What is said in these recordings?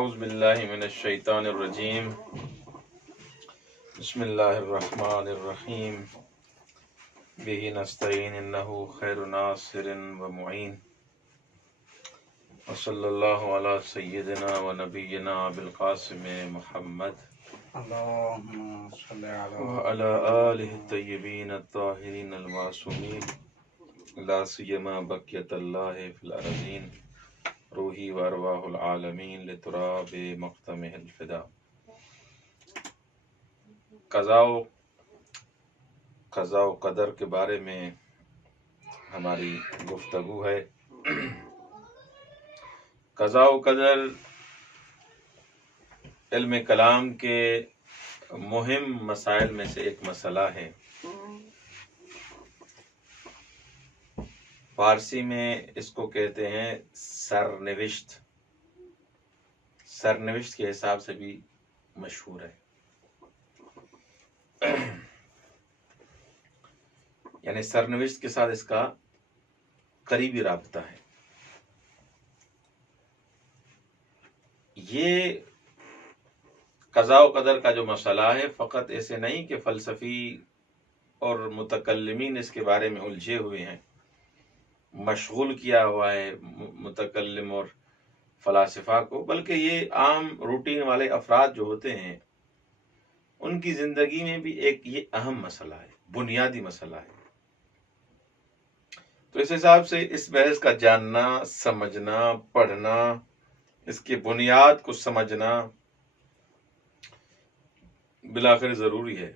اعوذ باللہ من الشیطان الرجیم بسم اللہ الرحمن الرحیم بہ نستعین انہ خیر ناصر و معین وصلی اللہ علی سیدنا و نبینا بالقاسم محمد اللهم صل على وعلى آلہ الطیبین الطاہرین المعصومین لا سیما بقیت اللہ فی الارضین روحی و ارواح العالمین لتراب مقتمہ الفدا۔ قضاء و قدر کے بارے میں ہماری گفتگو ہے۔ قضاء و قدر علم کلام کے مہم مسائل میں سے ایک مسئلہ ہے۔ فارسی میں اس کو کہتے ہیں سرنوشت۔ سرنوشت کے حساب سے بھی مشہور ہے، یعنی سرنوشت کے ساتھ اس کا قریبی رابطہ ہے۔ یہ قضاء و قدر کا جو مسئلہ ہے فقط ایسے نہیں کہ فلسفی اور متکلمین اس کے بارے میں الجھے ہوئے ہیں، مشغول کیا ہوا ہے متکلم اور فلاسفہ کو، بلکہ یہ عام روٹین والے افراد جو ہوتے ہیں ان کی زندگی میں بھی ایک یہ اہم مسئلہ ہے، بنیادی مسئلہ ہے۔ تو اس حساب سے اس بحث کا جاننا، سمجھنا، پڑھنا، اس کی بنیاد کو سمجھنا بالآخر ضروری ہے۔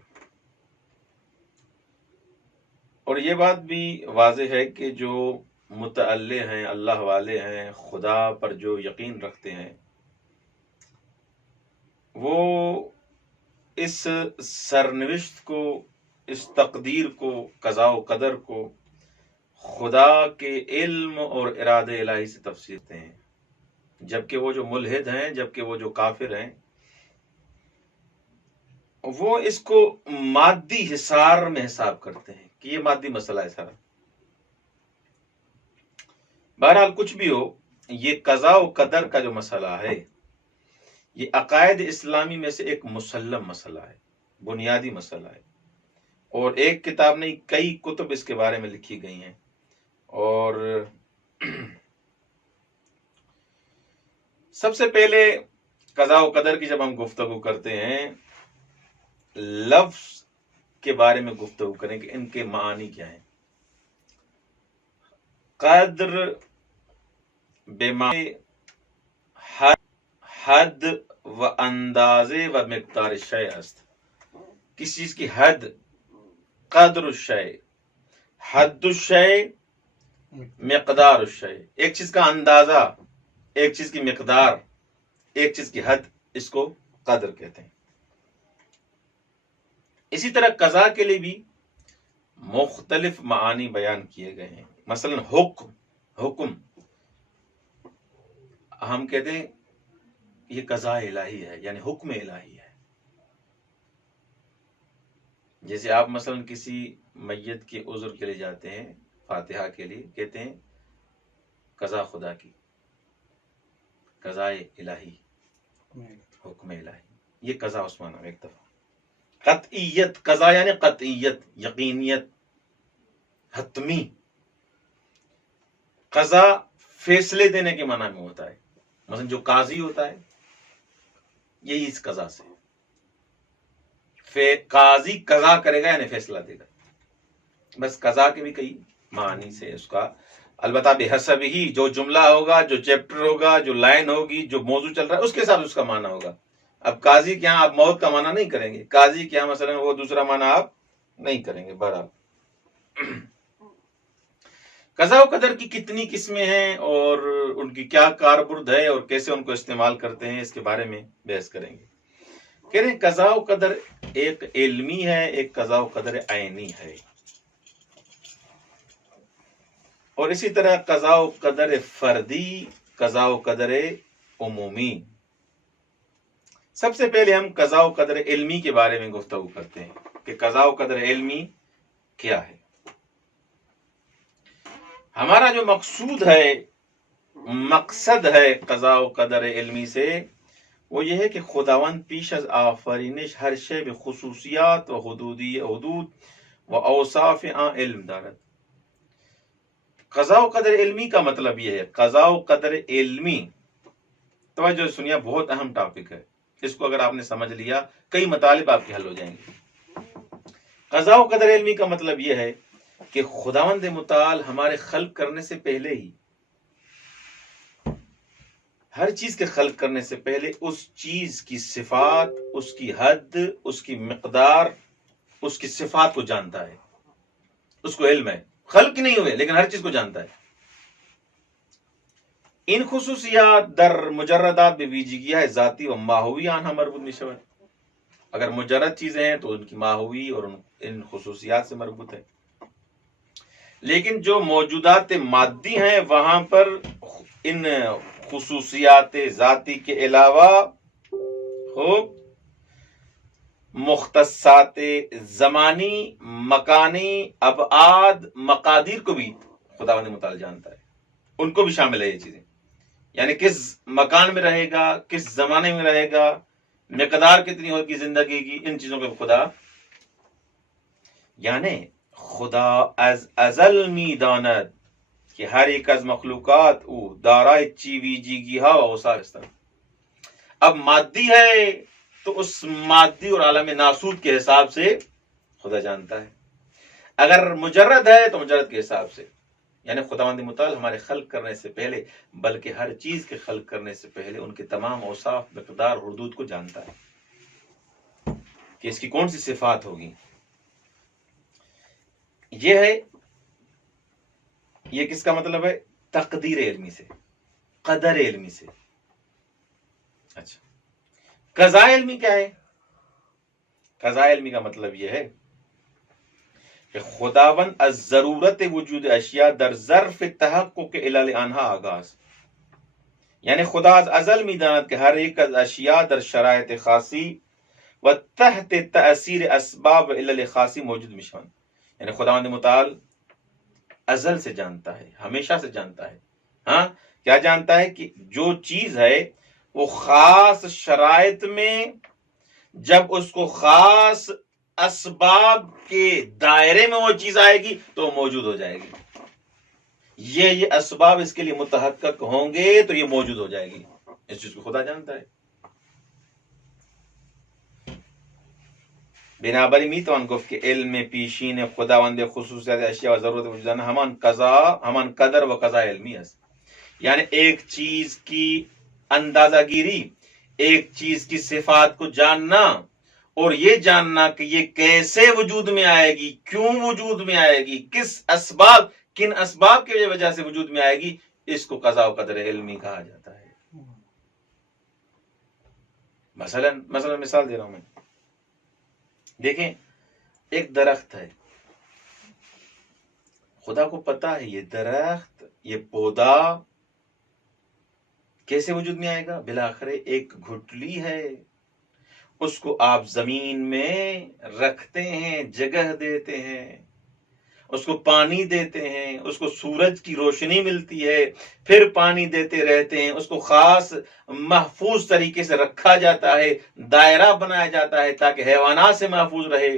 اور یہ بات بھی واضح ہے کہ جو متعلق ہیں، اللہ والے ہیں، خدا پر جو یقین رکھتے ہیں، وہ اس سرنوشت کو، اس تقدیر کو، قضاء و قدر کو خدا کے علم اور ارادے الہی سے تفسیر کرتے ہیں، جبکہ وہ جو ملحد ہیں، جبکہ وہ جو کافر ہیں، وہ اس کو مادی حصار میں حساب کرتے ہیں کہ یہ مادی مسئلہ ہے سارا۔ بہرحال کچھ بھی ہو، یہ قضاء و قدر کا جو مسئلہ ہے یہ عقائد اسلامی میں سے ایک مسلم مسئلہ ہے، بنیادی مسئلہ ہے، اور ایک کتاب نہیں کئی کتب اس کے بارے میں لکھی گئی ہیں۔ اور سب سے پہلے قضاء و قدر کی جب ہم گفتگو کرتے ہیں، لفظ کے بارے میں گفتگو کریں کہ ان کے معنی کیا ہیں۔ قدر بمعنی حد و اندازے و مقدار شیء است۔ کسی چیز کی حد، قدر الشیء، حد الشیء، مقدار الشیء، ایک چیز کا اندازہ، ایک چیز کی مقدار، ایک چیز کی حد، اس کو قدر کہتے ہیں۔ اسی طرح قضاء کے لیے بھی مختلف معانی بیان کیے گئے ہیں۔ مثلا حکم ہم کہتے ہیں یہ قضاء الہی ہے، یعنی حکم الہی ہے۔ جیسے آپ مثلا کسی میت کے عذر کے لیے جاتے ہیں، فاتحہ کے لیے، کہتے ہیں قضاء خدا کی، قضاء الہی، حکم الہی، یہ قضاء عثمان ایک دفعہ۔ قطعیت، قضاء یعنی قطعیت، یقینیت، حتمی۔ قضاء فیصلے دینے کے معنی میں ہوتا ہے، مثلا جو قاضی ہوتا ہے یہی اس قضاء سے، قاضی قضاء کرے گا یعنی فیصلہ دے گا۔ بس قضاء کے بھی کئی معنی سے اس کا، البتہ بحسب ہی، جو جملہ ہوگا، جو چیپٹر ہوگا، جو لائن ہوگی، جو موضوع چل رہا ہے، اس کے حساب سے اس کا معنی ہوگا۔ اب قاضی کے ہاں آپ موت کا معنی نہیں کریں گے، قاضی کے ہاں مثلا وہ دوسرا معنی آپ نہیں کریں گے۔ بہرحال قضاء و قدر کی کتنی قسمیں ہیں اور ان کی کیا کاربرد ہے اور کیسے ان کو استعمال کرتے ہیں، اس کے بارے میں بحث کریں گے۔ کہہ رہے ہیں قضاء و قدر ایک علمی ہے، ایک قضاء و قدر عینی ہے، اور اسی طرح قضاء و قدر فردی، قضاء و قدر عمومی۔ سب سے پہلے ہم قضاء و قدر علمی کے بارے میں گفتگو کرتے ہیں کہ قضاء و قدر علمی کیا ہے۔ ہمارا جو مقصود ہے، مقصد ہے قضاء و قدر علمی سے، وہ یہ ہے کہ خداوند پیش از آفرینش ہر شے بخصوصیات و حدود و اوصاف آن علم دارد. قضاء و قدر علمی کا مطلب یہ ہے، قضاء و قدر علمی، توجہ سنیے، بہت اہم ٹاپک ہے، اس کو اگر آپ نے سمجھ لیا کئی مطالب آپ کے حل ہو جائیں گے. قضاء و قدر علمی کا مطلب یہ ہے کہ خداوند متعال ہمارے خلق کرنے سے پہلے ہی، ہر چیز کے خلق کرنے سے پہلے اس چیز کی صفات، اس کی حد، اس کی مقدار، اس کی صفات کو جانتا ہے، اس کو علم ہے. خلق نہیں ہوئے لیکن ہر چیز کو جانتا ہے. ان خصوصیات در مجردات به ویژگی‌های ذاتی و ماهوی آنها مربوط می‌شود. اگر مجرد چیزیں ہیں تو ان کی ماہوی اور ان خصوصیات سے مربوط ہے. لیکن جو موجودات مادی ہیں وہاں پر ان خصوصیات ذاتی کے علاوہ مختصات زمانی، مکانی، ابعاد، مقادیر کو بھی خداوند متعال جانتا ہے، ان کو بھی شامل ہے یہ چیزیں. یعنی کس مکان میں رہے گا، کس زمانے میں رہے گا، مقدار کتنی ہوگی زندگی کی، ان چیزوں کو خدا، یعنی خدا از ازل میداند کہ ہر ایک از مخلوقات او دارای چی ویژگی ها و اوصاف است. اب مادی ہے تو اس مادی اور عالم ناسوت کے حساب سے خدا جانتا ہے. اگر مجرد ہے تو مجرد کے حساب سے، یعنی خداوند متعال ہمارے خلق کرنے سے پہلے، بلکہ ہر چیز کے خلق کرنے سے پہلے ان کے تمام اوصاف، مقدار، حدود کو جانتا ہے کہ اس کی کون سی صفات ہوگی. یہ ہے، یہ کس کا مطلب ہے؟ تقدیر علمی سے، قدر علمی سے. اچھا، قضاء علمی کیا ہے؟ قضاء علمی کا مطلب یہ ہے کہ خداوند از ضرورت وجود اشیاء در ظرف تحقق علل آنها آگاز، یعنی خدا از ازل میداند کہ ہر ایک از اشیاء در شرایط خاصی و تحت تأثیر اسباب و علل خاصی موجود میشوند. یعنی خداوند متعال ازل سے جانتا ہے، ہمیشہ سے جانتا ہے. ہاں، کیا جانتا ہے؟ کہ جو چیز ہے وہ خاص شرائط میں جب اس کو خاص اسباب کے دائرے میں وہ چیز آئے گی تو موجود ہو جائے گی. یہ اسباب اس کے لیے متحقق ہوں گے تو یہ موجود ہو جائے گی. اس چیز کو خدا جانتا ہے. بنابراین میتوان گفت که علم پیشین خداوند خصوصیات اشیاء و ضرورت وجودان همان قضا، همان قدر و قضاء علمی است. یعنی ایک چیز کی اندازہ گیری، ایک چیز کی صفات کو جاننا اور یہ جاننا کہ یہ کیسے وجود میں آئے گی، کیوں وجود میں آئے گی، کس اسباب، کن اسباب کی وجہ سے وجود میں آئے گی، اس کو قضاء و قدر علمی کہا جاتا ہے. مثلا مثال دے رہا ہوں میں. دیکھیں، ایک درخت ہے، خدا کو پتا ہے یہ درخت، یہ پودا کیسے وجود میں آئے گا. بالآخر ایک گھٹلی ہے، اس کو آپ زمین میں رکھتے ہیں، جگہ دیتے ہیں، اس کو پانی دیتے ہیں، اس کو سورج کی روشنی ملتی ہے، پھر پانی دیتے رہتے ہیں، اس کو خاص محفوظ طریقے سے رکھا جاتا ہے، دائرہ بنایا جاتا ہے تاکہ حیوانات سے محفوظ رہے.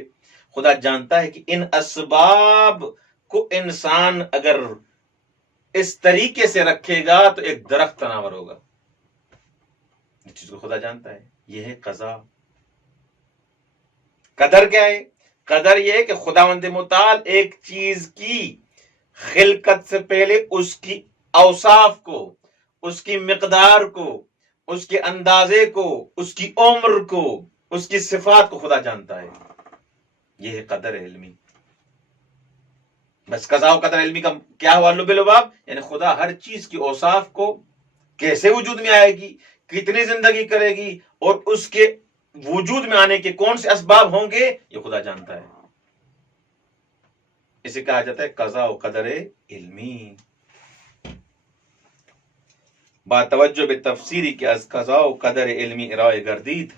خدا جانتا ہے کہ ان اسباب کو انسان اگر اس طریقے سے رکھے گا تو ایک درخت تناور ہوگا. اس چیز کو خدا جانتا ہے. یہ ہے قضا. قدر کیا ہے؟ قدر یہ ہے کہ خداوند متعال ایک چیز کی خلقت سے پہلے اس کی اوصاف کو، اس کی مقدار کو، اس کے اندازے کو، اس کی عمر کو، اس کی صفات کو خدا جانتا ہے. یہ ہے قدر علمی. بس قضاء و قدر علمی کا کیا ہوا لب لباب؟ یعنی خدا ہر چیز کی اوصاف کو، کیسے وجود میں آئے گی، کتنی زندگی کرے گی، اور اس کے وجود میں آنے کے کون سے اسباب ہوں گے، یہ خدا جانتا ہے. اسے کہا جاتا ہے قضاء و قدر علمی. با توجہ به تفسیری که از قضاء و قدر علمی ارائه گردید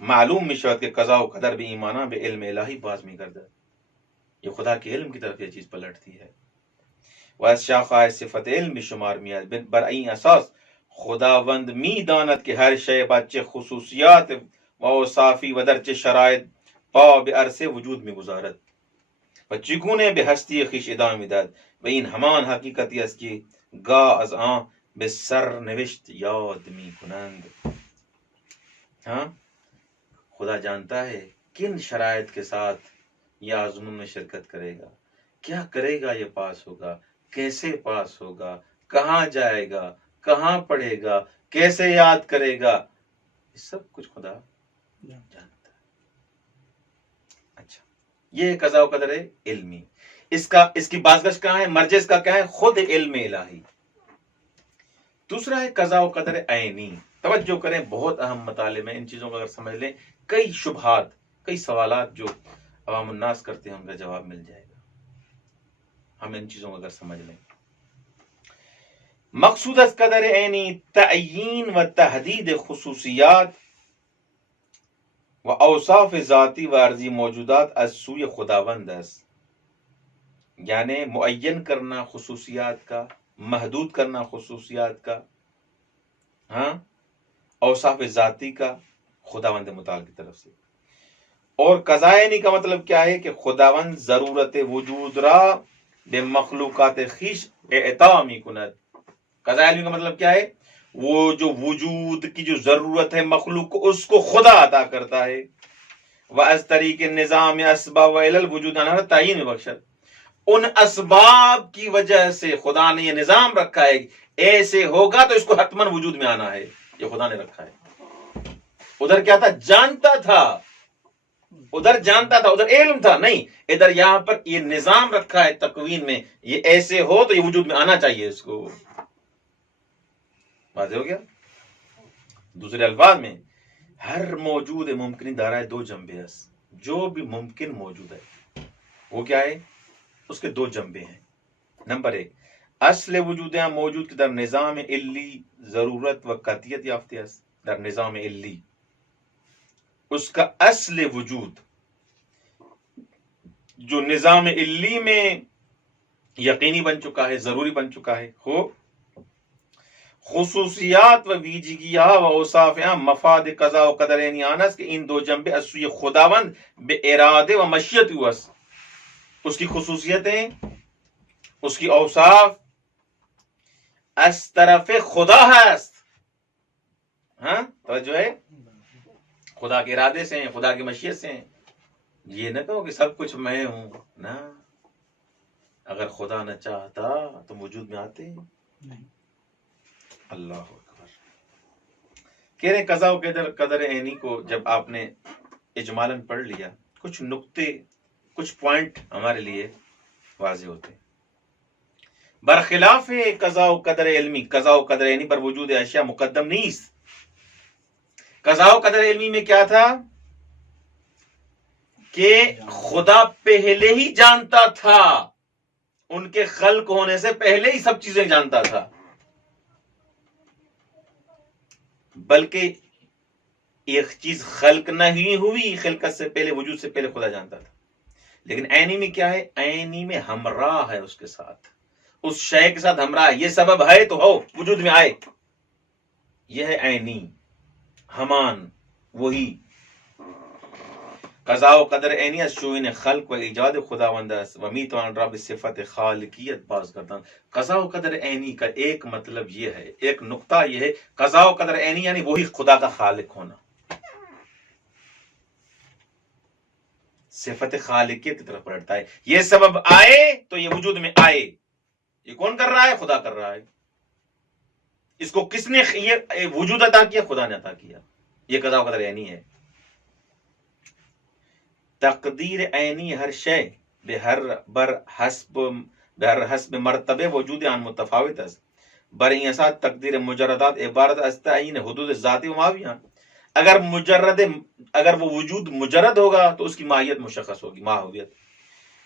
معلوم می شود که قضاء و قدر به ایمانان به علم الهی باز می گردد. یہ خدا کے علم کی طرف یہ چیز پلٹتی ہے. و از شاخه‌های صفت علم به شمار میاد. بر این اساس خداوند می داند که هر شی بچه خصوصیات و اوصافی و درچه شرایط پا به عرصه وجود میگذارد و چگونه به هستی خویش ادامه میدهد و این همان حقیقتی است که گاه از آن به سرنوشت یاد میکنند. ہاں خدا جانتا ہے کن شرائط کے ساتھ یہ آزمون میں شرکت کرے گا، کیا کرے گا، یہ پاس ہوگا، کیسے پاس ہوگا، کہاں جائے گا، کہاں پڑھے گا، کیسے یاد کرے گا، یہ سب کچھ خدا جانتا ہے. اچھا، یہ قضاء و قدر علمی. اس کی بازگشت کہاں ہے، مرجع کا کیا ہے، خود علم الہی. دوسرا ہے قضاء و قدر عینی. توجہ کریں، بہت اہم مطالب میں، ان چیزوں کو اگر سمجھ لیں کئی شبہات، کئی سوالات جو عوام الناس کرتے ہیں ان کا جواب مل جائے گا ہم ان چیزوں کو اگر سمجھ لیں. مقصود از قدر عینی تعیین و تحدید خصوصیات و اوصاف ذاتی و عرضی موجودات از سوی خداوند است، یعنی معین کرنا خصوصیات کا، محدود کرنا خصوصیات کا، ہاں، اوصاف ذاتی کا خداوند متعال کی طرف سے. اور قضائنی کا مطلب کیا ہے کہ خداوند ضرورت وجود را بے مخلوقات خیش اعطا می کند. قضائنی کا مطلب کیا ہے، وہ جو وجود کی جو ضرورت ہے مخلوق کو، اس کو خدا عطا کرتا ہے. وَأَز طریق نظام اسباب و علل وجود انہا تعین بخشد، ان اسباب کی وجہ سے خدا نے یہ نظام رکھا ہے، ایسے ہوگا تو اس کو حتماً وجود میں آنا ہے، یہ خدا نے رکھا ہے. ادھر کیا تھا، جانتا تھا، ادھر جانتا تھا، ادھر علم تھا، نہیں، ادھر یہاں پر یہ نظام رکھا ہے تکوین میں، یہ ایسے ہو تو یہ وجود میں آنا چاہیے، اس کو. واضح ہو گیا. دوسرے الفاظ میں ہر موجود ممکن دارائے دو جنبے اس، جو بھی ممکن موجود ہے وہ کیا ہے، اس کے دو جنبے ہیں. نمبر ایک، اصل وجود موجود در نظام علی ضرورت و قطعیت یافتے است. در نظام علی اس کا اصل وجود جو نظام علی میں یقینی بن چکا ہے، ضروری بن چکا ہے، ہو خصوصیات و ویژگیاں و اوصافیاں مفاد قضاء و قدر عینی آنس کہ ان دو جنبے از سوی خداوند بے ارادے و مشیت ہوس. اس کی خصوصیتیں، اس کی اوصاف از طرف خدا ہست. ہاں توجہ ہے، خدا کے ارادے سے ہیں، خدا کی مشیت سے ہیں. یہ نہ کہو کہ سب کچھ میں ہوں، نہ، اگر خدا نہ چاہتا تو وجود میں آتے نہیں. اللہ اکبر. کہہ رہے قضاء و قدر عینی کو جب آپ نے اجمالاً پڑھ لیا، کچھ نقطے، کچھ پوائنٹ ہمارے لیے واضح ہوتے ہیں. برخلاف قضاء و قدر علمی، قضاء و قدر عینی پر وجود اشیاء مقدم نیست. قضاء و قدر علمی میں کیا تھا کہ خدا پہلے ہی جانتا تھا، ان کے خلق ہونے سے پہلے ہی سب چیزیں جانتا تھا، بلکہ ایک چیز خلق نہیں ہوئی، خلقت سے پہلے، وجود سے پہلے خدا جانتا تھا. لیکن عینی میں کیا ہے، عینی میں ہمراہ ہے، اس کے ساتھ، اس شے کے ساتھ ہمراہ. یہ سبب ہے تو ہو، وجود میں آئے، یہ ہے عینی، ہمان، وہی. قضاء و قدر عینی از شؤون خلق و ایجاد خداوند است و میتوان را به صفت خالقیت باز کردن. قضاء و قدر عینی کا ایک مطلب یہ ہے، ایک نقطہ یہ ہے، قضاء و قدر عینی یعنی وہی خدا کا خالق ہونا، صفت خالقیت کی طرف پلٹتا ہے. یہ سبب آئے تو یہ وجود میں آئے. یہ کون کر رہا ہے، خدا کر رہا ہے. اس کو کس نے یہ وجود عطا کیا، خدا نے عطا کیا. یہ قضاء و قدر عینی ہے. تقدیر عینی ہر شے بر حسب مرتبه وجود آن متفاوت است. بر این اساس تقدیر مجردات عبارت از تعیین حدود ذاتی و ماویان. اگر وہ وجود مجرد ہوگا تو اس کی ماہیت مشخص ہوگی، ماہویت.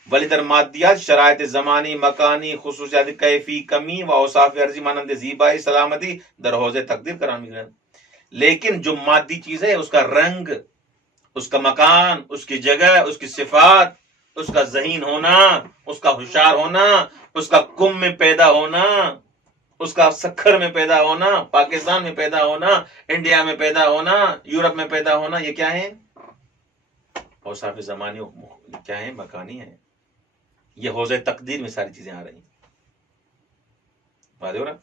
ولی در مادیات شرائط زمانی، مکانی، خصوصیات کیفی، کمی و اوصاف عرضی مانند زیبائی، سلامتی در حوض تقدیر قرار ملے. لیکن جو مادی چیز ہے، اس کا رنگ، اس کا مکان، اس کی جگہ، اس کی صفات، اس کا ذہین ہونا، اس کا ہوشیار ہونا، اس کا کم میں پیدا ہونا، اس کا سکھر میں پیدا ہونا، پاکستان میں پیدا ہونا، انڈیا میں پیدا ہونا، یورپ میں پیدا ہونا، یہ کیا ہے؟ اوصاف زمانی کیا ہے؟ مکانی ہے. یہ حوض تقدیر میں ساری چیزیں آ رہی ہیں. بات ہو رہا؟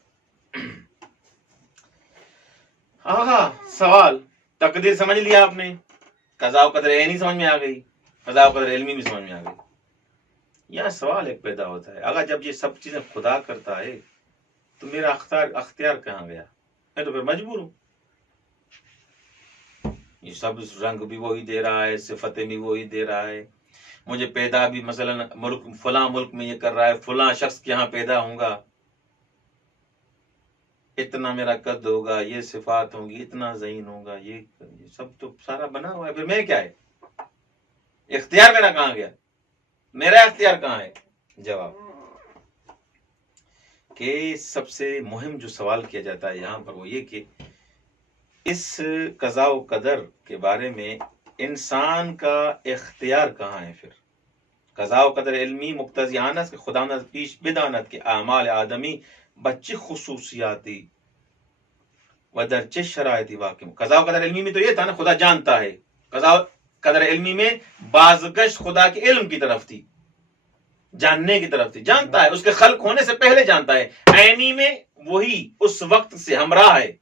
ہاں سوال تقدیر سمجھ لیا آپ نے، قضاء و قدر عینی سمجھ میں آ گئی، قضاء و قدر علمی بھی سمجھ میں آ گئی. یہاں سوال ایک پیدا ہوتا ہے، اگر جب یہ سب چیزیں خدا کرتا ہے تو میرا اختیار کہاں گیا؟ میں تو پھر مجبور ہوں. یہ سب رنگ بھی وہی دے رہا ہے، صفتیں بھی وہی دے رہا ہے، مجھے پیدا بھی مثلا ملک فلاں ملک میں یہ کر رہا ہے، فلاں شخص کے یہاں پیدا ہوں گا، اتنا میرا قد ہوگا، یہ صفات ہوں گی، اتنا ذہین ہوگا، یہ سب تو سارا بنا ہوا ہے. پھر میں کیا ہے؟ اختیار میرا کہاں گیا؟ میرا اختیار کہاں ہے؟ جواب کہ سب سے مہم جو سوال کیا جاتا ہے یہاں پر وہ یہ کہ اس قضاء و قدر کے بارے میں انسان کا اختیار کہاں ہے؟ پھر قضاء و قدر علمی مقتضی آنس کے خداوند پیش بدانت کے اعمال آدمی بچے خصوصیاتی و درچے شرائطی واقع. قضاء و قدر علمی میں تو یہ تھا نا خدا جانتا ہے، قضاء و قدر علمی میں بازگشت خدا کے علم کی طرف تھی، جاننے کی طرف تھی، جانتا ہے، اس کے خلق ہونے سے پہلے جانتا ہے. عینی میں وہی اس وقت سے ہمراہ ہے،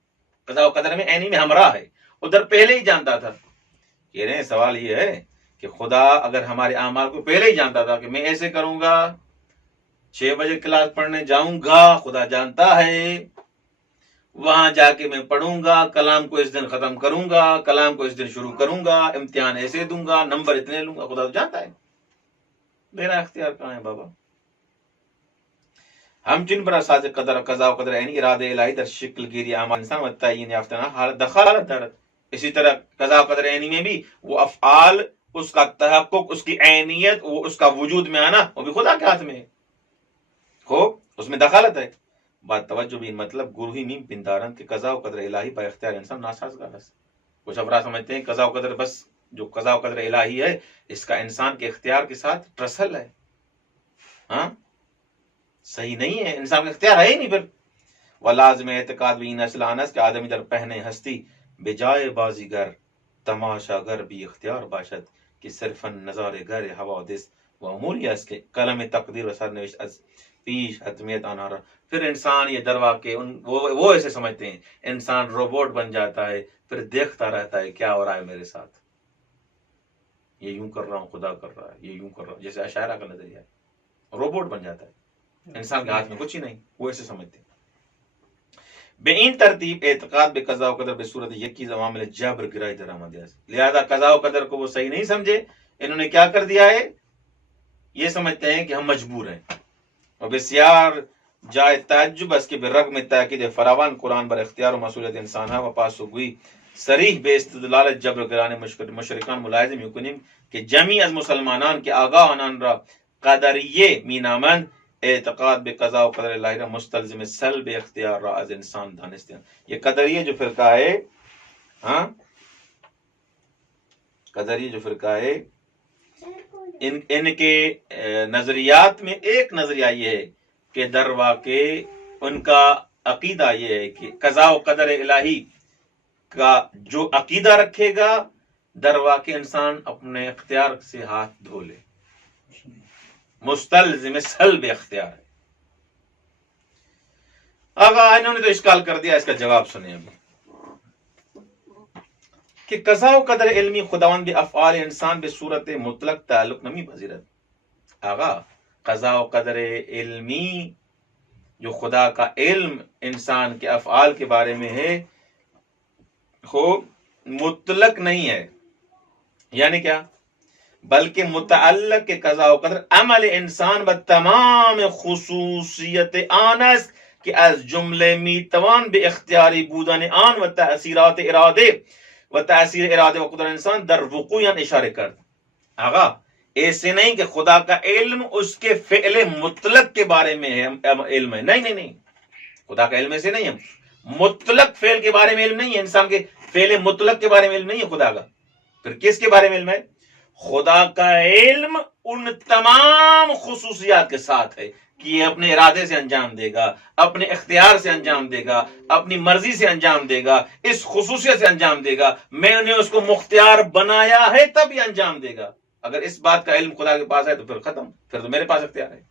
قضاء و قدر میں عینی میں ہمراہ ہے، ادھر پہلے ہی جانتا تھا. کہہ رہے ہیں سوال یہ ہے کہ خدا اگر ہمارے اعمال کو پہلے ہی جانتا تھا کہ میں ایسے کروں گا، 6 بجے کلاس پڑھنے جاؤں گا، خدا جانتا ہے، وہاں جا کے میں پڑھوں گا، کلام کو اس دن ختم کروں گا، کلام کو اس دن شروع کروں گا، امتحان ایسے دوں گا، نمبر اتنے لوں گا، خدا تو جانتا ہے. میرا اختیار کہاں ہے بابا؟ ہم جن پر اساس قدر قضاء و قدر عینی ارادے الہی در شکل گیری اعمال انسان و تعین یافتہ حالت دخالت دارت. اسی طرح قضاء و قدر عینی میں بھی وہ افعال، اس کا تحقق، اس کی عینیت، وہ اس کا وجود میں آنا، وہ بھی خدا کے ہاتھ میں ہے. خوب اس میں دخالت ہے. بات توجہ بھی مطلب گروہی میم پندارن کہ قضاء و قدر الہی با اختیار انسان ناسازگار ہے. کچھ افراد سمجھتے ہیں قضاء و قدر بس جو قضاء و قدر الہی ہے اس کا انسان کے اختیار کے ساتھ ٹرسل ہے. ہاں صحیح نہیں ہے، انسان کا اختیار ہے ہی نہیں. پھر ولازم اعتقاد بھی نسل آنس کہ آدمی در پہنے ہستی بجائے بازیگر تماشا گر بھی اختیار باشد کہ صرفاً نظار گر حوادث و امور اس کے قلم تقدیر و سرنوشت از پیش حتمیت آنا رہا. پھر انسان یہ دروا کے وہ ایسے سمجھتے ہیں انسان روبوٹ بن جاتا ہے، پھر دیکھتا رہتا ہے کیا ہو رہا ہے میرے ساتھ، یہ یوں کر رہا ہوں، خدا کر رہا ہے، یہ یوں کر رہا ہوں، جیسے اشاعرہ کا نظریہ ہے، روبوٹ بن جاتا ہے، انسان کے ہاتھ میں کچھ ہی نہیں. وہ ایسے سمجھتے ہیں. بے این ترتیب اعتقاد بے قضاء و قدر بے صورت یقین عوامل جبر گرائی در آمد ہے. لہذا قضاء و قدر کو وہ صحیح نہیں سمجھے، انہوں نے کیا کر دیا ہے؟ یہ سمجھتے ہیں کہ ہم مجبور ہیں. اور بسیار جائے تعجب اس کے برغم تاکید فراوان قرآن بر اختیار و مسئولیت انسان ہے و پاسخگوئی صریح بے استدلال جبر گرانے مشرکان ملاحظہ میکنیم کہ جمی از مسلمانان کے آگاہ آنان را قدریے مینامند اعتقاد بے قضاء و قدر الہی را مستلزم سلب اختیار را از انسان دانستین. یہ قدریہ جو فرقہ ہے، ہاں قدریہ جو فرقہ ہے، ان کے نظریات میں ایک نظریہ یہ ہے کہ در واقع ان کا عقیدہ یہ ہے کہ قضاء و قدر الہی کا جو عقیدہ رکھے گا در واقع انسان اپنے اختیار سے ہاتھ دھو لے، مستلزم سلب اختیار ہے. اب انہوں نے تو اشکال کر دیا، اس کا جواب سنیں ابھی کہ قضاء و قدر علمی خداوند افعال انسان بے صورت مطلق تعلق نمی پذیرت. آغا قضاء و قدر علمی جو خدا کا علم انسان کے افعال کے بارے میں ہے خوب مطلق نہیں ہے، یعنی کیا؟ بلکہ متعلق کے قضاء و قدر عمل انسان با تمام خصوصیت آنس کہ از جملے می توان بے اختیاری بودن آن و تأثیرات ارادے و تأثیر ارادے و قدر انسان در وقوعاً اشارے کرد. آغا ایسے نہیں کہ خدا کا علم اس کے فعل مطلق کے بارے میں ہے علم ہے، نہیں، خدا کا علم ایسے نہیں ہے. مطلق فعل کے بارے میں علم نہیں ہے، انسان کے فعل مطلق کے بارے میں علم نہیں ہے خدا کا. پھر کس کے بارے میں علم ہے؟ خدا کا علم ان تمام خصوصیات کے ساتھ ہے کہ یہ اپنے ارادے سے انجام دے گا، اپنے اختیار سے انجام دے گا، اپنی مرضی سے انجام دے گا، اس خصوصیت سے انجام دے گا، میں نے اس کو مختار بنایا ہے تب یہ انجام دے گا۔ اگر اس بات کا علم خدا کے پاس ہے تو پھر ختم، پھر تو میرے پاس اختیار ہے۔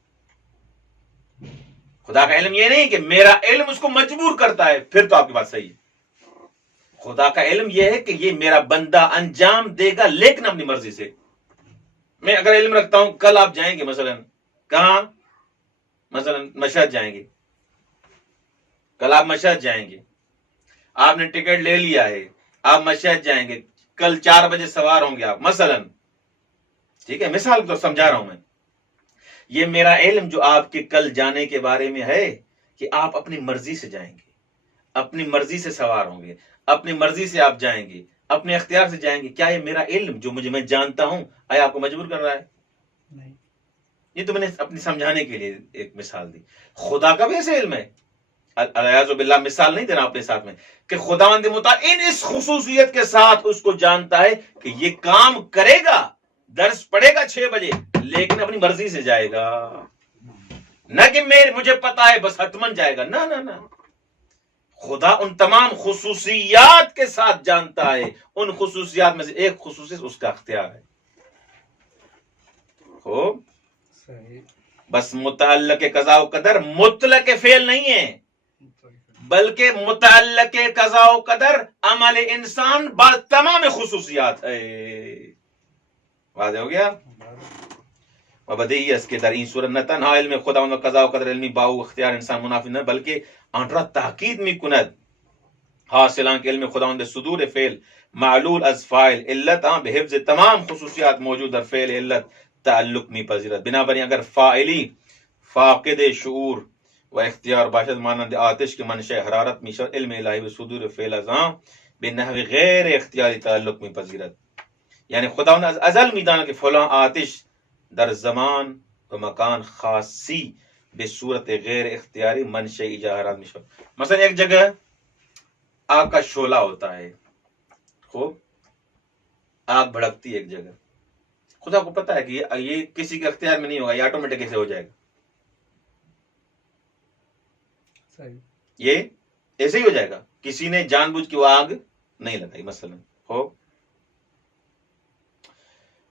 خدا کا علم یہ نہیں کہ میرا علم اس کو مجبور کرتا ہے، پھر تو آپ کی بات صحیح ہے۔ خدا کا علم یہ ہے کہ یہ میرا بندہ انجام دے گا لیکن اپنی مرضی سے۔ میں اگر علم رکھتا ہوں کل آپ جائیں گے مثلا کہاں، مثلا مشہد جائیں گے، کل آپ مشہد جائیں گے، آپ نے ٹکٹ لے لیا ہے، آپ مشہد جائیں گے، کل 4 بجے سوار ہوں گے آپ مثلا، ٹھیک ہے، مثال تو سمجھا رہا ہوں میں۔ یہ میرا علم جو آپ کے کل جانے کے بارے میں ہے کہ آپ اپنی مرضی سے جائیں گے، اپنی مرضی سے سوار ہوں گے، اپنی مرضی سے آپ جائیں گے، اپنے اختیار سے جائیں گے، کیا یہ میرا علم جو میں جانتا ہوں آیا آپ کو مجبور کر رہا ہے؟ نہیں۔ یہ تو میں نے اپنی سمجھانے کے لیے ایک مثال دی۔ خدا کا بھی ایسے علم ہے، الیاذ باللہ مثال نہیں دینا اپنے ساتھ میں، کہ خداوند متعال اس خصوصیت کے ساتھ اس کو جانتا ہے کہ یہ کام کرے گا، درس پڑھے گا 6 بجے لیکن اپنی مرضی سے جائے گا، نہ کہ مجھے پتا ہے بس حتمن جائے گا، نہ نہ نہ۔ خدا ان تمام خصوصیات کے ساتھ جانتا ہے، ان خصوصیات میں سے ایک خصوصیت اس کا اختیار ہے۔ خوب، صحیح۔ بس متعلق قضاء و قدر مطلق فعل نہیں ہے، بلکہ متعلق قضاء و قدر عمل انسان با تمام خصوصیات ہے۔ واضح ہو گیا؟ وبدیہی اس کے در این صورت نہ تنہا علم خدا و قضاء و قدر علمی باو اختیار انسان منافی نہ، بلکہ آنٹرا تحقیق می کند حاصلان کے علم خداوند صدور فعل معلول از فاعل علت ہاں بحفظ تمام خصوصیات موجود در فعل علت تعلق می پذیرت، بنابراین اگر فاعلی فاقد شعور و اختیار باشد مانند آتش کے منشأ حرارت می شود، علم الہی و صدور فعل از ہاں بنحو غیر اختیاری تعلق می پذیرت، یعنی خداوند از ازل می داند کہ فلاں آتش در زمان و مکان خاصی به صورت غیر اختیاری منشأ ایجاد حرارت می شود۔ مثلا ایک جگہ آگ کا شعلہ ہوتا ہے، خوب، آگ بھڑکتی ہے ایک جگہ، خدا کو پتا ہے کہ یہ کسی کے اختیار میں نہیں ہوگا، یہ آٹومیٹک ایسے ہو جائے گا، صحیح۔ یہ ایسے ہی ہو جائے گا، کسی نے جان بوجھ کے وہ آگ نہیں لگائی مثلا۔ خوب،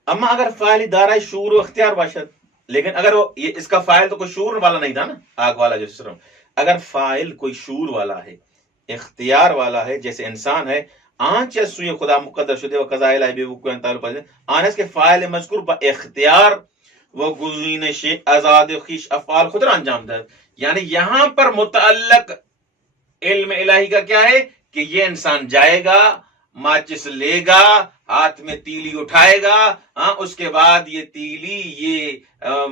اما اگر فاعل دارائے شعور و اختیار باشد، لیکن اگر یہ اس کا فاعل تو کوئی شعور والا نہیں تھا نا، آگ والا جو سسٹم، اگر فاعل کوئی شعور والا ہے، اختیار والا ہے، جیسے انسان ہے، آنچ سوی خدا مقدر شدہ و قضاء الہی بے وقوع تعلق پذیر، آنس کے فاعل مذکور با اختیار و گزینش آزاد خیش افعال خود را انجام داد، یعنی یہاں پر متعلق علم الہی کا کیا ہے کہ یہ انسان جائے گا، ماچس لے گا، ہاتھ میں تیلی اٹھائے گا، اس کے بعد یہ تیلی یہ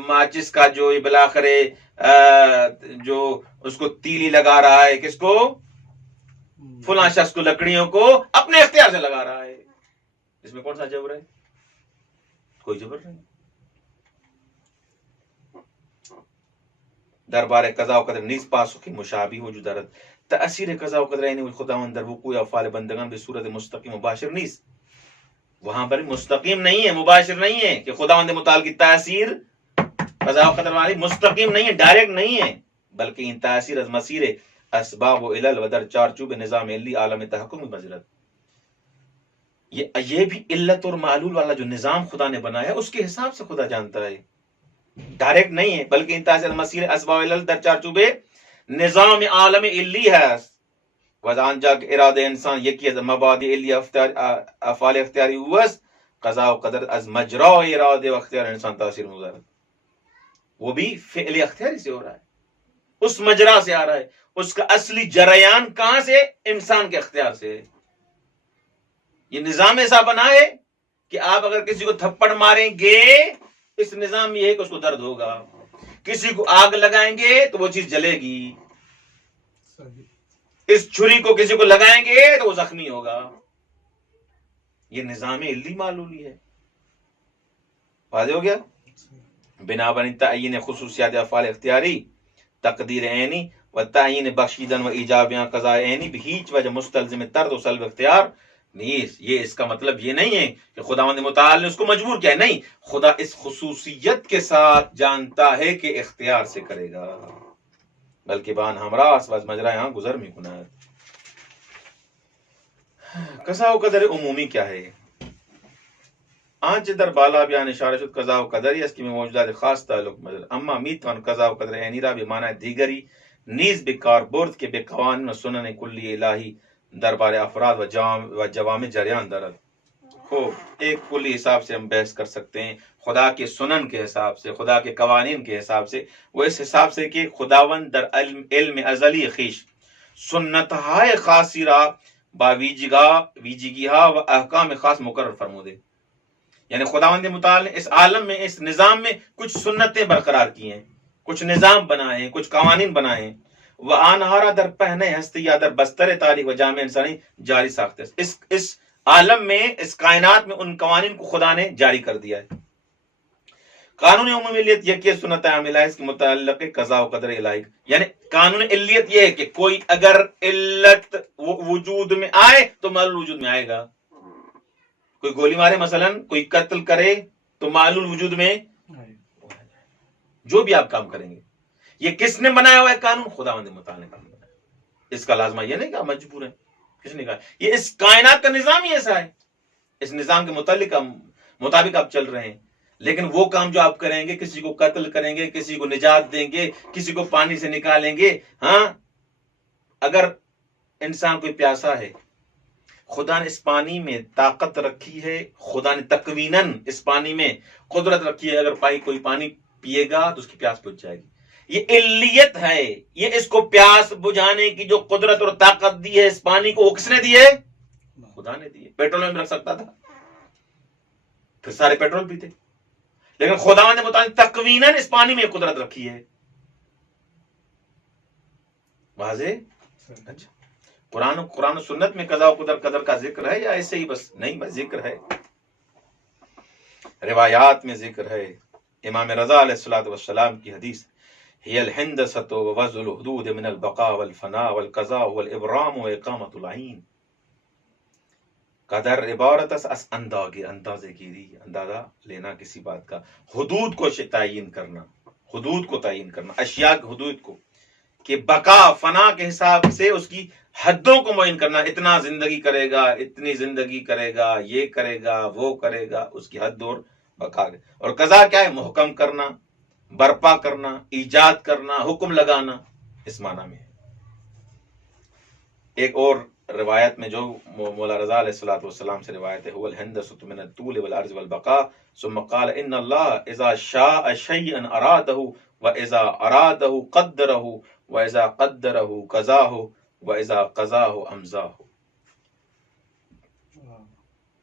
ماچس کا جو بلاخر جو اس کو تیلی لگا رہا ہے، کس کو؟ فلاں شخص کو، لکڑیوں کو اپنے اختیار سے لگا رہا ہے، اس میں کون سا جبر ہے؟ کوئی جبر نہیں۔ دربار قضاء و قدر نیز پاسخی مشابہ وجود دارد، تأثیر قضاء و قدر یعنی خداوند در وقوع افعال بندگان به صورت مستقیم مباشر نیست، وہاں پر مستقیم نہیں ہے، مباشر نہیں ہے، کہ خداوند متعال کی تاثیر قضاء و قدر والی مستقیم نہیں ہے، ڈائریکٹ نہیں ہے، بلکہ ان تاثیر از مسیر اسباب و علل و در چارچوب نظام علی عالم تحکم بذرت، یہ بھی علت اور معلول والا جو نظام خدا نے بنایا ہے اس کے حساب سے خدا جانتا ہے، ڈائریکٹ نہیں ہے، بلکہ ان تاثیر مسیر اسباب و علل در چارچوب نظام عالم علی ہے، وزان جا کہ ارادہ انسان یکی از مبادی علی افعال اختیاری ہوس قضاء و قدر از مجرا ارادہ و اختیار انسان تاثیر مزارت، وہ بھی فعل اختیاری سے ہو رہا ہے، اس مجرا سے آ رہا ہے، اس کا اصلی جریان کہاں سے؟ انسان کے اختیار سے۔ یہ نظام ایسا بنا ہے کہ آپ اگر کسی کو تھپڑ ماریں گے، اس نظام میں یہ ہے کہ اس کو درد ہوگا، کسی کو آگ لگائیں گے تو وہ چیز جلے گی، اس چھری کو کسی کو لگائیں گے تو وہ زخمی ہوگا، یہ نظام علی معلولی ہے۔ واضح ہو گیا؟ بنابراً تعین خصوصیات افعال اختیاری تقدیر عینی و تعین بخشیدن و ایجاب یا قضاء عینی به هیچ وجه مستلزم طرد و سلب اختیار نہیں، یہ اس کا مطلب یہ نہیں ہے کہ خداوند متعال نے اس کو مجبور کیا ہے، نہیں، خدا اس خصوصیت کے ساتھ جانتا ہے کہ اختیار سے کرے گا، بلکہ بان ہمراہ بس مجرا یہاں گزر میں کنات. قضاء و قدر عمومی کیا ہے؟ آنچ در بالا بیان اشارہ شد قضاء و قدر اس کی میں موجودات خاص تعلق مدر اما میتوان قضاء و قدر عینی را بمعنی دیگری نیز بکار برد کے بے قوانین و سنن کلی الہی دربار افراد و جوامع جریان دارد. خوب، ایک کلی حساب سے ہم بحث کر سکتے ہیں، خدا کے سنن کے حساب سے، خدا کے قوانین کے حساب سے، وہ اس حساب سے کہ خداوند در علم ازلی خیش سنت ہائے خاصی را با ویجگی ہا و احکام خاص مقرر فرمودے. یعنی خداوند متعال نے اس عالم میں، اس نظام میں کچھ سنتیں برقرار کی ہیں، کچھ نظام بنائے ہیں، کچھ قوانین بنائے ہیں. وہ آنہارا در پہنے ہستی یا در بستر تاریخ و جامع انسانی جاری ساختے. اس عالم میں، اس کائنات میں ان قوانین کو خدا نے جاری کر دیا ہے. قانون عمومی علیت یکی سنت عاملہ ہے اس کے متعلق قضاء و قدر الہی. یعنی قانون علیت یہ ہے کہ کوئی اگر علت وجود میں آئے تو معلول وجود میں آئے گا. کوئی گولی مارے مثلا، کوئی قتل کرے تو معلول وجود میں جو بھی آپ کام کریں گے. یہ کس نے بنایا ہوا ہے قانون؟ خداوند متعال نے قانون بنایا. اس کا لازمہ یہ نہیں کہ آپ مجبور ہیں، کس نے کہا؟ یہ اس کائنات کا نظام ہی ایسا ہے، اس نظام کے مطابق آپ چل رہے ہیں. لیکن وہ کام جو آپ کریں گے، کسی کو قتل کریں گے، کسی کو نجات دیں گے، کسی کو پانی سے نکالیں گے. ہاں، اگر انسان کوئی پیاسا ہے، خدا نے اس پانی میں طاقت رکھی ہے، خدا نے تقویناً اس پانی میں قدرت رکھی ہے، اگر کوئی پانی پیے گا تو اس کی پیاس بجھ جائے گی. یہ علیت ہے، یہ اس کو پیاس بجھانے کی جو قدرت اور طاقت دی ہے اس پانی کو، وہ کس نے دی ہے؟ خدا نے دی ہے. پیٹرول میں رکھ سکتا تھا، پھر سارے پیٹرول پیتے. لیکن خدا نے مطابق تقویناً اس پانی میں قدرت رکھی ہے. واضح؟ اچھا، قرآن و سنت میں قضاء و قدر کا ذکر ہے یا ایسے ہی بس؟ نہیں، بس ذکر ہے، روایات میں ذکر ہے. امام رضا علیہ الصلوۃ والسلام کی حدیث، ہی الہندسۃ ووضع الحدود من البقاء والفناء والقضاء والابرام واقامۃ العین. قدر عبارت اس اندازے گیری، اندازہ لینا کسی بات کا، حدود کو تعین کرنا، حدود کو تعین کرنا، اشیاء کی حدود کو، کہ بقا فنا کے حساب سے اس کی حدوں کو معین کرنا. اتنا زندگی کرے گا، اتنی زندگی کرے گا، یہ کرے گا، وہ کرے گا، اس کی حد اور بقا. اور قضا کیا ہے؟ محکم کرنا، برپا کرنا، ایجاد کرنا، حکم لگانا، اس معنی میں. ایک اور روایت میں جو مولا رضا علیہ الصلوۃ والسلام سے روایت ہے، هو الهندسة من الطول والعرض والبقاء ثم قال ان الله اذا شاء شيئا اراده واذا اراده قدره واذا قدره قضاه واذا قضاه امضاه.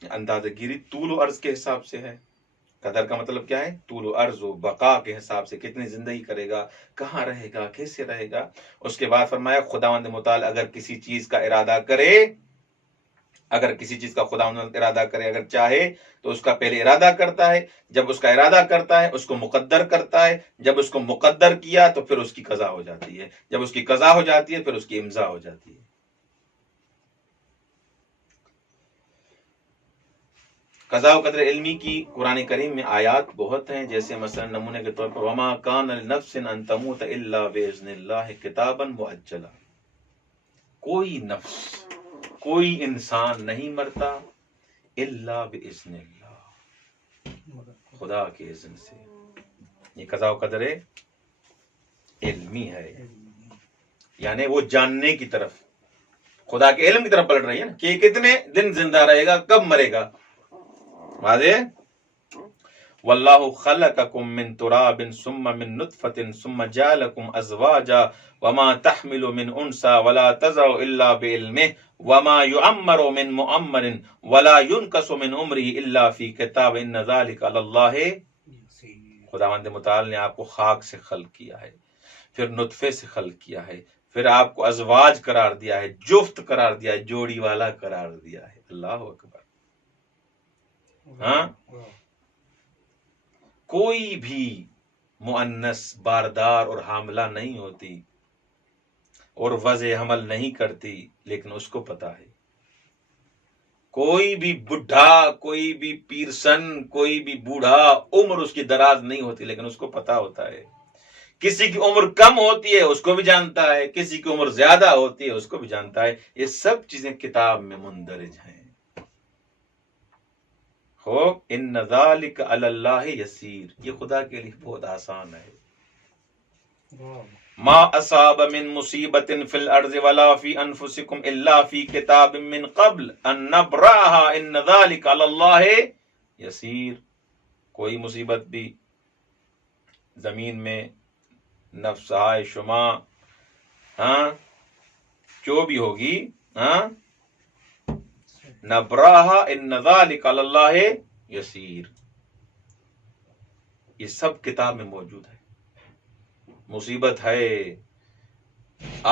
اندازہ گیری طول و عرض کے حساب سے ہے. قدر کا مطلب کیا ہے؟ طول و عرض و بقا کے حساب سے، کتنی زندگی کرے گا، کہاں رہے گا، کیسے رہے گا. اس کے بعد فرمایا خداوند متعال اگر کسی چیز کا ارادہ کرے، اگر کسی چیز کا خداوند ارادہ کرے، اگر چاہے تو اس کا پہلے ارادہ کرتا ہے، جب اس کا ارادہ کرتا ہے اس کو مقدر کرتا ہے، جب اس کو مقدر کیا تو پھر اس کی قضا ہو جاتی ہے، جب اس کی قضا ہو جاتی ہے پھر اس کی امضا ہو جاتی ہے. قضاء و قدر علمی کی قرآن کریم میں آیات بہت ہیں، جیسے مثلا نمونے کے طور پر وما کان لنفس ان تموت الا باذن اللہ کتابا مؤجلا. کوئی نفس، کوئی انسان نہیں مرتا الا باذن اللہ، خدا کے اذن سے. یہ قضاء و قدر علمی ہے، یعنی وہ جاننے کی طرف، خدا کے علم کی طرف پلٹ رہی ہے نا، کہ کتنے دن زندہ رہے گا، کب مرے گا. واضح؟ واللہ خلقکم من تراب ثم من نطفة ثم جعلکم ازواجا وما تحمل من انثى ولا تضع الا بعلمه وما يعمر من معمر ولا ينقص من عمره الا في كتاب ان ذلك على الله. خداوند متعال نے آپ کو خاک سے خلق کیا ہے، پھر نطفے سے خلق کیا ہے، پھر آپ کو ازواج قرار دیا ہے، جفت قرار دیا ہے، جوڑی والا قرار دیا ہے. اللہ اکبر. ہاں، کوئی بھی مؤنث باردار اور حاملہ نہیں ہوتی اور وضع حمل نہیں کرتی، لیکن اس کو پتا ہے کوئی بھی بڈھا، کوئی بھی پیرسن، کوئی بھی بوڑھا عمر اس کی دراز نہیں ہوتی، لیکن اس کو پتا ہوتا ہے. کسی کی عمر کم ہوتی ہے اس کو بھی جانتا ہے، کسی کی عمر زیادہ ہوتی ہے اس کو بھی جانتا ہے. یہ سب چیزیں کتاب میں مندرج ہیں. ہو ان ذالک علی اللہ یسیر، یہ خدا کے لیے بہت آسان ہے. واہ، ما اصاب من مصیبت فی الارض ولا فی انفسکم الا فی کتاب من قبل ان نبرأها ان ذالک علی اللہ یسیر. کوئی مصیبت بھی زمین میں، نفس ہائے شما، ہاں جو بھی ہوگی، ہاں نبراہا ان ذالک علی اللہ یسیر، یہ سب کتاب میں موجود ہے. مصیبت ہے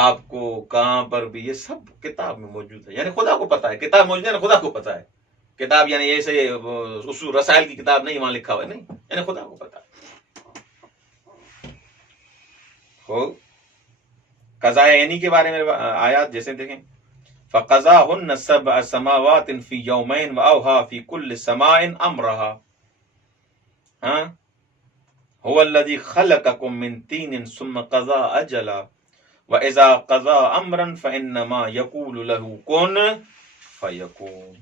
آپ کو کہاں پر بھی، یہ سب کتاب میں موجود ہے. یعنی خدا کو پتا ہے، کتاب موجود ہے نا، خدا کو پتا ہے. کتاب یعنی ایسے اصول رسائل کی کتاب نہیں وہاں لکھا ہوا ہے، نہیں، یعنی خدا کو پتا ہے. ہو قضاء عینی کے بارے میں آیات جیسے دیکھیں، فَقَضَاهُنَّ سَبْعَ سَمَاوَاتٍ فِي يَوْمَيْنِ وَأَوْحَىٰ فِي كُلِّ سَمَاءٍ أَمْرَهَا هُوَ الَّذِي خَلَقَكُم مِّن طِينٍ ثُمَّ قَضَىٰ أَجَلًا وَإِذَا قَضَىٰ أَمْرًا فَإِنَّمَا يَقُولُ لَهُ كُن فَيَكُونُ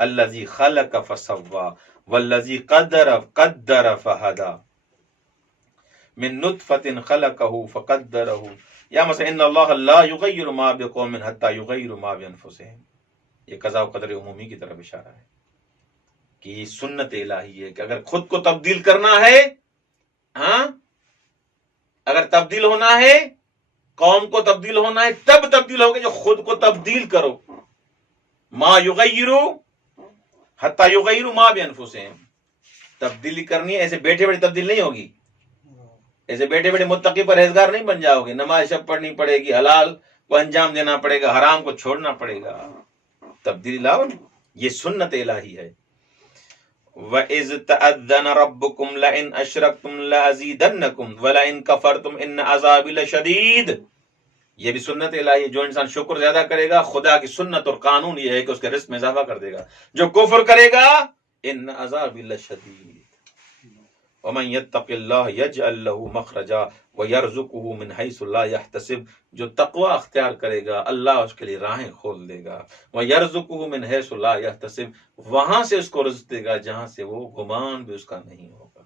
الَّذِي خَلَقَ فَسَوَّىٰ وَالَّذِي قَدَّرَ فَهَدَىٰ من نطفة خلقه فقدره. یا مثلا ان اللہ لا یغیر ما بقوم حتی یغیر ما بانفسهم. یہ قضاء و قدر عمومی کی طرف اشارہ ہے کہ یہ سنت الہی ہے کہ اگر خود کو تبدیل کرنا ہے، ہاں اگر تبدیل ہونا ہے، قوم کو تبدیل ہونا ہے، تب تبدیل ہوگا جو خود کو تبدیل کرو. ما یغیر حتی یغیر ما بانفسهم. تبدیلی کرنی ہے، ایسے بیٹھے بیٹھے تبدیل نہیں ہوگی. ایسے بیٹھے بیٹھے متقی پرہیزگار نہیں بن جاؤ گے. نماز شب پڑھنی پڑے گی، حلال کو انجام دینا پڑے گا، حرام کو چھوڑنا پڑے گا. تبدیلی لاؤ، یہ سنت الہی ہے. وَإِذْ تَأَذَّنَ رَبُّكُمْ لَئِنْ أَشْرَكْتُمْ لَأَزِيدَنَّكُمْ وَلَئِنْ كَفَرْتُمْ إِنَّ عَذَابِي لَشَدِيدٌ. یہ بھی سنت الہی ہے. جو انسان شکر زیادہ کرے گا، خدا کی سنت اور قانون یہ ہے کہ اس کے رزق میں اضافہ کر دے گا. جو کفر کرے گا، إِنَّ عَذَابِي لَشَدِيدٌ. وَمَنْ يَتَّقِ اللَّهَ يَجْعَلْ لَهُ مَخْرَجًا وَيَرْزُقْهُ مِنْ حَيْثُ لَا يَحْتَسِبُ. جو تقوی اختیار کرے گا، اللہ اس کے لیے راہیں کھول دے گا. وَيَرْزُقْهُ مِنْ حَيْثُ لَا يَحْتَسِبُ. وہاں سے اس کو رزق دے گا جہاں سے وہ گمان بھی اس کا نہیں ہوگا.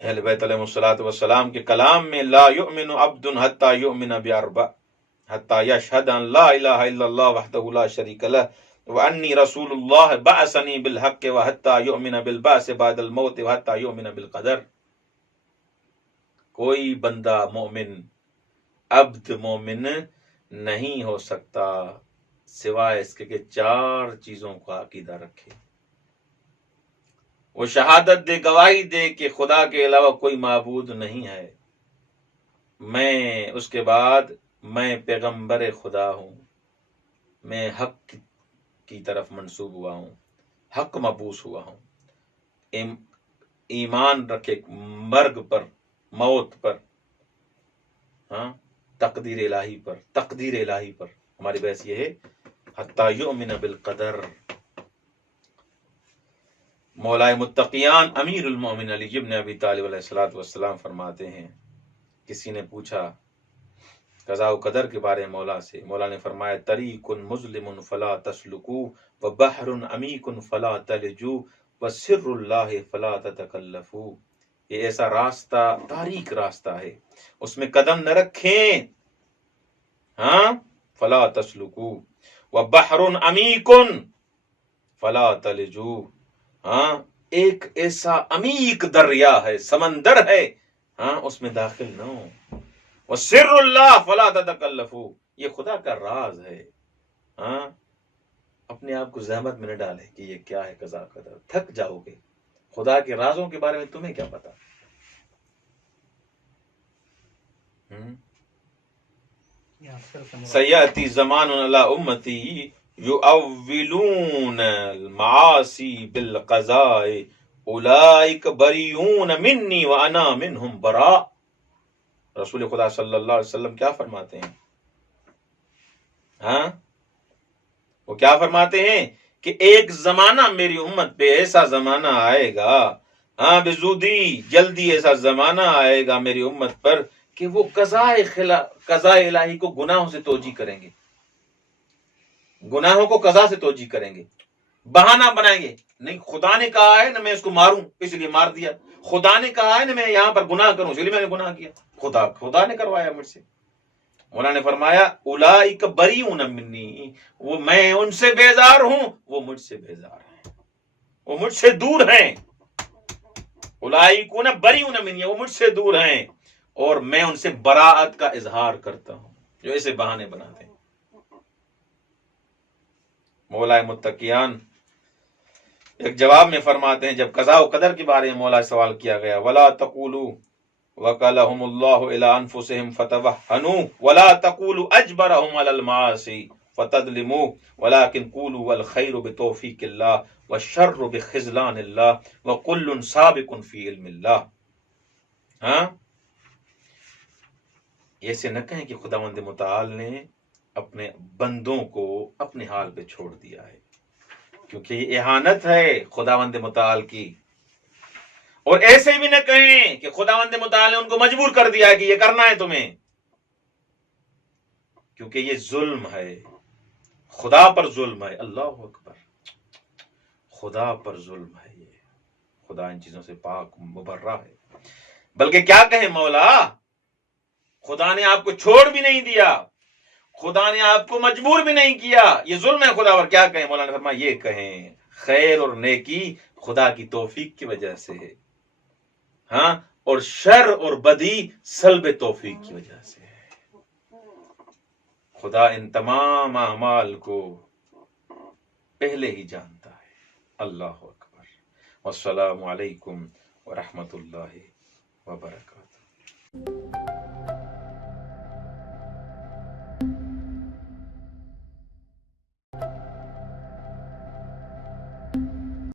اہل بیت علیہ الصلوۃ والسلام کے کلام میں لا یؤمن عبد حتی یؤمن باربع حتی یشهد ان لا الہ الا اللہ وحدہ لا شریک لہ وانی رسول اللہ بعثنی بالحق وحتی یؤمن بالبعث بعد الموت وحتی یؤمن بالقدر. کوئی بندہ مومن، عبد مومن نہیں ہو سکتا سوائے اس کے کہ 4 چیزوں کا عقیدہ رکھے. وہ شہادت دے، گواہی دے کہ خدا کے علاوہ کوئی معبود نہیں ہے. میں اس کے بعد میں پیغمبر خدا ہوں، میں حق کی طرف منسوب ہوا ہوں، حق مبعوث ہوا ہوں. ایمان رکھے مرگ پر، موت پر، ہاں تقدیر الہی پر. تقدیر الہی پر ہماری بحث یہ ہے حتی یؤمن بالقدر. مولائے متقیان امیر المومن علی ابن ابی طالب علیہ السلام فرماتے ہیں، کسی نے پوچھا قضاء و قدر کے بارے میں مولا سے. مولا نے فرمایا طریق مظلم فلا تسلکو وبحر عمیق فلا تلجو وسر اللہ فلا تتکلفو. یہ ایسا راستہ، تاریک راستہ ہے، اس میں قدم نہ رکھیں. ہاں فلا تسلکو وبحر عمیق فلا تلجو. ہاں ایک ایسا عمیق دریا ہے، سمندر ہے، ہاں اس میں داخل نہ ہو. وسر اللہ فلا تتکلفو. یہ خدا کا راز ہے. ہاں اپنے آپ کو زحمت میں نہ ڈالے کہ یہ کیا ہے قضاء قدر، تھک جاؤ گے. خدا کے رازوں کے بارے میں تمہیں کیا پتا. سیاتی زمان علی امتی یؤولون المعاصی بالقضاء اولئک بریون منی وانا منہم براء. رسول خدا صلی اللہ علیہ وسلم کیا فرماتے ہیں؟ ہاں وہ کیا فرماتے ہیں کہ ایک زمانہ میری امت پہ ایسا زمانہ آئے گا، ہاں بزودی جلدی ایسا زمانہ آئے گا میری امت پر کہ وہ قضاء الہی کو گناہوں سے توجیہ کریں گے، گناہوں کو قضا سے توجیہ کریں گے، بہانہ بنائیں گے، نہیں خدا نے کہا ہے نہ میں اس کو ماروں اس لیے مار دیا، خدا نے کہا ہے نہ میں یہاں پر گناہ کروں اس لیے میں نے گناہ کیا، خدا نے کروایا مجھ سے۔ مولا نے فرمایا اولئک بریئون منی، وہ میں ان سے بیزار ہوں، وہ مجھ سے بیزار ہیں، وہ مجھ سے دور ہیں، اولئک بریئون منی، وہ مجھ سے دور ہیں اور میں ان سے براءت کا اظہار کرتا ہوں جو ایسے بہانے بناتے ہیں۔ مولا متقیان ایک جواب میں فرماتے ہیں، جب قضاء و قدر کے بارے میں مولا سے سوال کیا گیا، ولا تقولوا وکلہم اللہ الی انفسہم فتوہنوا ولا تقولوا اجبرہم علی المعاصی فتظلموا ولکن قولوا الخیر بتوفیق اللہ والشر بخذلان اللہ وکل سابق فی علم اللہ۔ ہاں ایسے نہ کہیں کہ خداوند متعال نے اپنے بندوں کو اپنے حال پہ چھوڑ دیا ہے، کیونکہ یہ اہانت ہے خداوند متعال کی۔ اور ایسے بھی نہ کہیں کہ خداوند متعال نے ان کو مجبور کر دیا ہے کہ یہ کرنا ہے تمہیں، کیونکہ یہ ظلم ہے، خدا پر ظلم ہے۔ اللہ اکبر، خدا پر ظلم ہے یہ، خدا ان چیزوں سے پاک مبرہ ہے۔ بلکہ کیا کہیں مولا، خدا نے آپ کو چھوڑ بھی نہیں دیا، خدا نے آپ کو مجبور بھی نہیں کیا، یہ ظلم ہے خدا پر۔ کیا کہیں؟ مولا نے فرمایا یہ کہیں خیر اور نیکی خدا کی توفیق کی وجہ سے ہے، ہاں، اور شر اور بدی سلب توفیق کی وجہ سے ہے۔ خدا ان تمام اعمال کو پہلے ہی جانتا ہے۔ اللہ اکبر، والسلام علیکم ورحمۃ اللہ وبرکاتہ۔